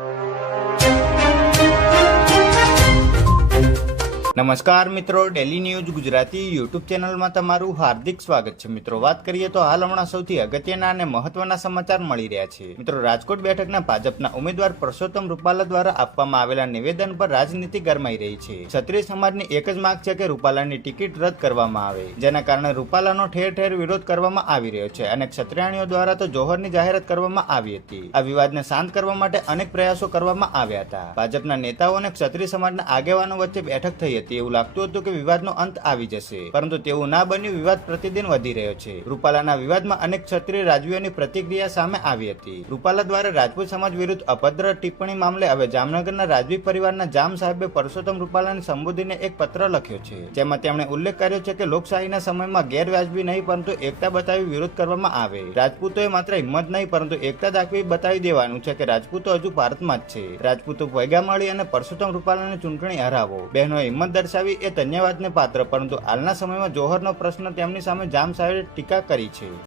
you. નમસ્કાર મિત્રો daily news Gujarati YouTube ચેનલમાં તમારું હાર્દિક સ્વાગત છે. મિત્રો, વાત કરીએ તો હાલ હમણાં સૌથી અગત્યના અને મહત્વના સમાચાર મળી રહ્યા છે. મિત્રો, રાજકોટ બેઠકના ભાજપના ઉમેદવાર પરસોત્તમ રૂપાલા દ્વારા આપવામાં આવેલા નિવેદન પર રાજનીતિ ગરમાઈ રહી છે. ક્ષત્રિય સમાજની એક જ માંગ છે કે રૂપાલાની ટિકિટ રદ કરવામાં આવે, જેના કારણે રૂપાલાનો ઠેર ઠેર વિરોધ કરવામાં આવી રહ્યો છે અને ક્ષત્રિયાણીઓ દ્વારા તો જોહરની જાહેરાત કરવામાં આવી હતી. આ વિવાદને શાંત કરવા માટે અનેક પ્રયાસો કરવામાં આવ્યા હતા. ભાજપના નેતાઓ અને ક્ષત્રિય સમાજના આગેવાનો વચ્ચે બેઠક થઈ હતી. એવું લાગતું હતું કે વિવાદનો અંત આવી જશે. પરંતુ તેવું ના બન્યું, વિવાદ પ્રતિદિન વધી રહ્યો છે. રૂપાલાના વિવાદમાં અનેક ક્ષત્રિય રાજવીઓની પ્રતિક્રિયા સામે આવી હતી. રૂપાલા દ્વારા રાજપૂત સમાજ વિરુદ્ધ અભદ્ર ટિપ્પણી મામલે હવે જામનગરના રાજવી પરિવારના જામ સાહેબે પરસોત્તમ રૂપાલાને સંબોધીને એક પત્ર લખ્યો છે. જેમાં તેમણે ઉલ્લેખ કર્યો છે કે લોકશાહીના સમયમાં ગેરવાજબી નહીં, પરંતુ એકતા બતાવી વિરોધ કરવામાં આવે. રાજપૂતોએ માત્ર હિંમત નહીં, પરંતુ એકતા દાખવી બતાવી દેવાનું છે કે રાજપૂતો હજુ ભારતમાં જ છે. રાજપૂતો ભેગા મળી અને પરસોત્તમ રૂપાલાની ચૂંટણી હરાવો. બહેનોએ હિંમત દર્શાવી એ ધન્યવાદને પાત્ર, પરંતુ હાલના સમયમાં જોહરનો પ્રશ્ન તેમની સામે જામ સાહેબે ટીકા કરી છે.